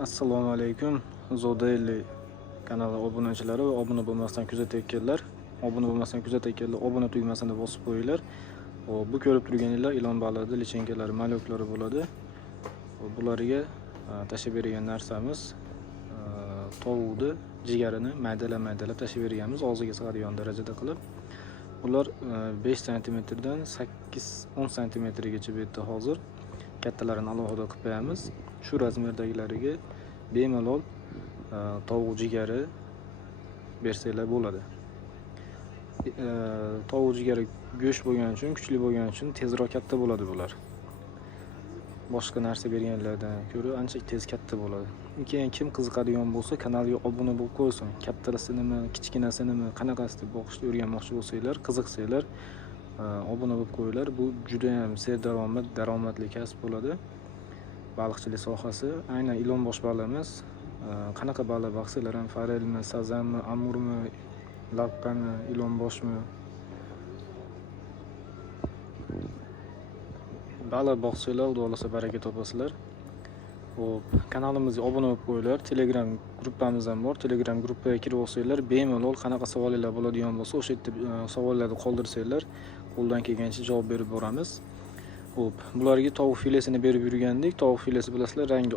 Assalomu alaykum. Zodaily kanali obunachilari va obuna bo'lmasdan kuzatayotganlar. Obuna bo'lmasdan kuzatayotganlar obuna tugmasini bosib qo'yinglar. Bu ko'rib turganinglar ilon baliqlari, lichenkalari, malyoklari bo'ladi. Bularga tashib bergan narsamiz tovuqni jigarini maydalab tashib berganmiz, og'ziga sig'adigan darajada qilib. Ular 5 sm dan 8-10 sm gacha bu yerda hozir. Kattalarini alohida qilib qo'yamiz. Shu razmerdagilariga bemalol tovuq jigari bersanglar bo'ladi. Tovuq jigari go'sht bo'lgani uchun, kuchli bo'lgani uchun tezroq katta bo'ladi bular. Boshqa narsa berganlardan ko'ra ancha tez katta bo'ladi. Keyin kim qiziqadigan bo'lsa, kanalga obuna bo'lib qo'ysin. Kattalasi nima, kichkinasi nima, qanaqasi deb boqishni o'rganmoqchi bo'lsanglar, qiziqsanglar, obuna bo'lib qo'yinglar. Bu juda ham serdaromad, daromadli kasb bo'ladi. Baliqchilik sohasi, aynan ilon bosh baliqimiz. Qanaqa baliq boqsanglar ham forelmi, sazanmi, amurmi, laqqami, ilon boshmi, baliq boqsanglar, xudo xolasa baraka topasizlar. Xo'p, kanalimizga obuna bo'lib qo'yinglar. Telegram gruppamiz ham bor. Telegram gruppaga kirib olsanglar, bemalol qanaqa savollar bo'ladigan bo'lsa, o'sha yerda savollarni qoldirsanglar, qo'ldan kelgancha javob berib boramiz. Xo'p, bularga tovuq filesini berib yurgandik. Tovuq filesi bilasizlar, rangi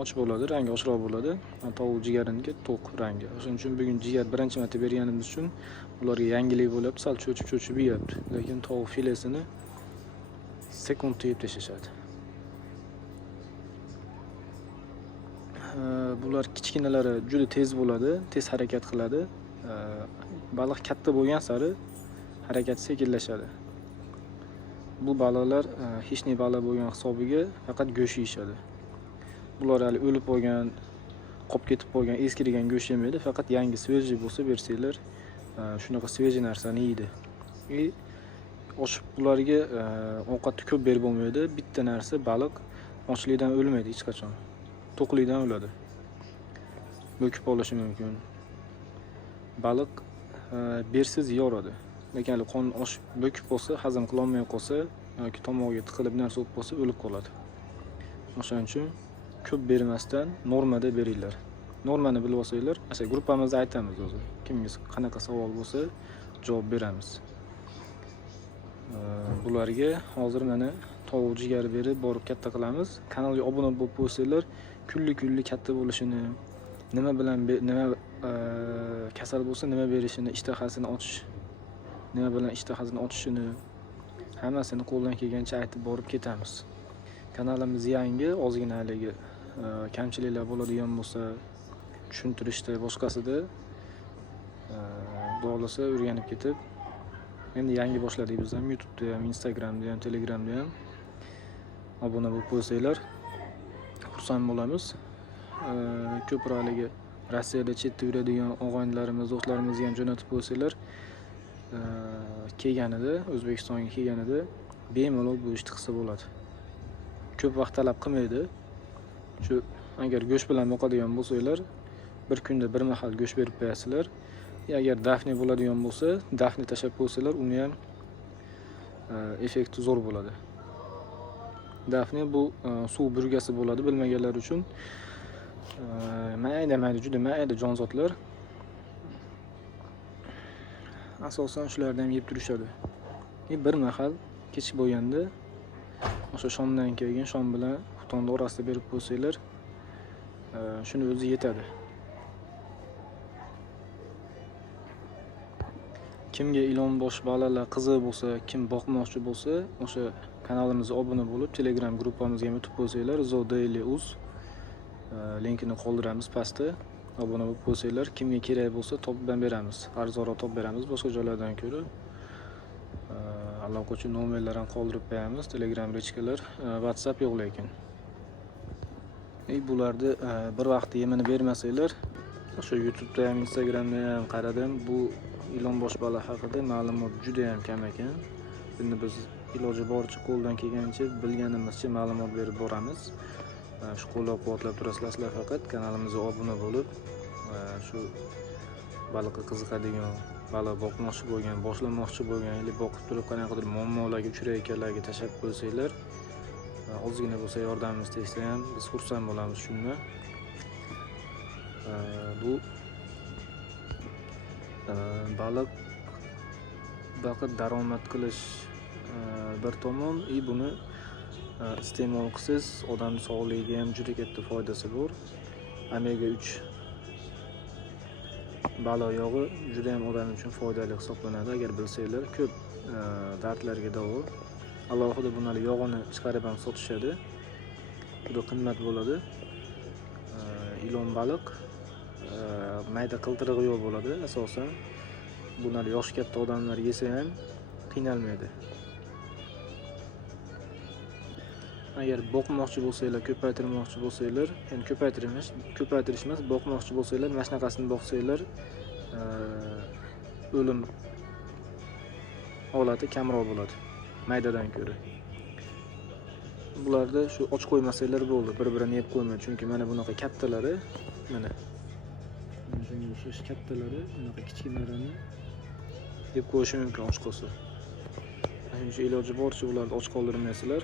och bo'ladi, rangi ochroq bo'ladi. Tovuq jigariniki to'q rangi. Shuning uchun bugun jigar birinchi marta berganimiz uchun ularga yangilik bo'lyapti, sal cho'chib yeyapti. Lekin tovuq filesini sekundda yeb tashlashadi. Bular kichkinalari juda tez bo'ladi, tez harakat qiladi. Baliq katta bo'lgan sari harakati sekinlashadi. Bu baliqlar hechni baliq bo'lgan hisobiga faqat go'sht yeyishadi. Bular hali o'lib qolgan, qolib ketib qolgan, eskirgan go'sht yemaydi, faqat yangi sveji bo'lsa bersanglar, shunaqa sveji narsani yeydi. Bularga ovqatni ko'p berib bo'lmaydi. Bitta narsa, baliq ochlikdan o'lmaydi hech qachon. To'qlikdan o'ladi. Bo'kib olishi mumkin. Baliq bersiz yoradi. Lekin qon oshib bo'kib qolsa, hazm qila olmay qolsa yoki tomog'iga tiqilib narsa bo'lib qolsa o'lib qoladi. O'shaning uchun ko'p bermasdan normada beringlar. Normani bilib olsanglar, o'sha gruppamizda aytamiz o'zi. Kimga qanaqa savol bo'lsa javob beramiz. Bularga hozir mana tovuq jigari berib borib katta qilamiz. Kanalga obuna bo'lib qo'ysanglar, kunli katta bo'lishini, nima bilan nima kasal bo'lsa nima berishini, ishtahasini ochish, nima bilan ishtahasini ochishini hammasini qo'ldan kelgancha aytib borib ketamiz. Kanalimiz yangi, ozgina haligi kamchiliklar bo'ladigan bo'lsa, tushuntirishda boshqasida xudo xolasa o'rganib ketib, endi yangi boshladik biz ham YouTube'da ham, Instagram'da ham, Telegram'da ham obuna bo'lib qo'ysanglar xursand bo'lamiz. Ko'proq haligi Rossiyada chetda yuradigan og'aynilarimiz, do'stlarimizga ham jo'natib qo'ysanglar, kelganida, O'zbekistonga kelganida bemalol bu ishni qilsa bo'ladi. Ko'p vaqt talab qilmaydi. Shu agar go'sht bilan boqadigan bo'lsanglar, bir kunda bir mahal go'sht berib qo'yasizlar. Agar dafni bo'ladigan bo'lsa, dafni tashab qo'ysanglar, uni ham effekti zo'r bo'ladi. Dafni bu suv burgasi bo'ladi bilmaganlar uchun. Mayda juda mayda jonzotlar. Asosan shulardan yeb turishadi. Bir mahal kech bo'lganda o'sha shomdan keyin shom bilan xuftonda orasida berib qo'ysanglar, shuni o'zi yetadi. Kimga ilon bosh baliqlar qiziq bo'lsa, kim boqmoqchi bo'lsa, o'sha kanalimizga obuna bo'lib, Telegram gruppamizga o'tib qo'ysanglar, Zodaily.uz linkini qoldiramiz pastda. Obuna bo'lib qo'ysanglar, kimga kerak bo'lsa topib beramiz. Arzonroq topib beramiz boshqa joylardan ko'ra. Aloqa uchun nomerlarni qoldirib qo'yamiz, Telegram rechkalar, WhatsApp yo'q lekin. Bularni bir vaqtda yemini bermasanglar, o'sha YouTube'da ham, Instagram'da ham qaradim, bu ilon bosh baliq haqida ma'lumot juda ham kam ekan. Endi biz iloji boricha qo'ldan kelgancha bilganimizcha ma'lumot berib boramiz. Shu qo'llab-quvvatlab turasizlar, faqat kanalimizga obuna bo'lib, shu baliqqa qiziqadigan, baliq boqmoqchi bo'lgan, boshlamoqchi bo'lgan, yoki boqib turib qanaqadir muammolarga uchrayotganlarga tashab qo'ysanglar, ozgina bo'lsa yordamimiz tegsa ham biz xursand bo'lamiz shundan. Bu baliq boqib daromad qilish bir tomon, buni iste'mol qilsangiz odam sog'ligiga ham juda katta foydasi bor. Omega 3 baliq yog'i juda ham odam uchun foydali hisoblanadi. Agar bilsanglar, ko'p dardlarga davo. Alohida bunlar yog'ini chiqarib ham sotishadi. Juda qimmat bo'ladi. Ilon baliq mayda qiltiriq yo'q bo'ladi. Asosan bular yoshi katta odamlar yesa ham qiynalmaydi. Agar boqmoqchi bo'lsanglar, ko'paytirmoqchi bo'lsanglar, ya'ni ko'paytirish emas, boqmoqchi bo'lsanglar, mana shunaqasini boqsanglar, o'lim holati kamroq bo'ladi maydadan ko'ra. Bularda shu och qo'ymasanglar bo'ldi, bir-birini yeb qo'ymaydi. Chunki mana bunaqa kattalari, mana shunga o'xshash kattalari, bunaqa kichkinalarini yeb qo'yishi mumkin och qolsa. Shuning uchun iloji boricha ularni och qoldirmaysizlar.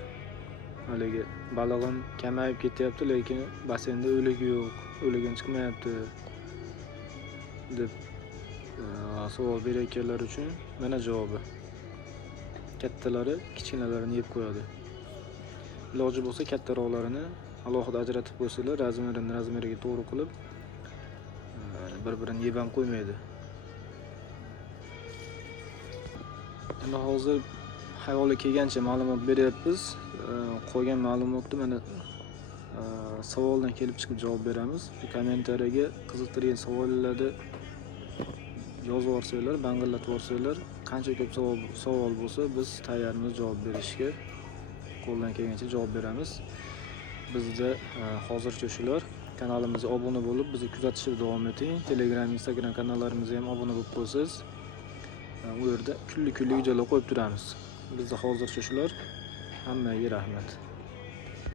Haligi balig'im kamayib ketyapti, lekin basenda o'ligi yo'q, o'ligim chiqmayapti deb savol berayotganlar uchun mana javobi. Kattalari kichkinalarini yeb qo'yadi. Iloji bo'lsa kattaroqlarini alohida ajratib qo'ysanglar, razmeriga to'g'ri qilib, bir-birini yeb ham qo'ymaydi. Endi hozir hayoli kelgancha ma'lumot beryapmiz. Qolgan ma'lumotni mana savoldan kelib chiqib javob beramiz. Shu kommentariyaga qiziqtirgan savollarni yozib yuborsanglar, bangillatib yuborsanglar, qancha ko'p savol bo'lsa, biz tayyormiz javob berishga. Qo'ldan kelgancha javob beramiz. Bizda hozircha shular. Kanalimizga obuna bo'lib, bizni kuzatishda davom eting. Telegram, Instagram kanallarimizga ham obuna bo'lib qo'ysangiz, u yerda kunli videolar qo'yib turamiz. Bizda hozircha shular. Hammaga rahmat.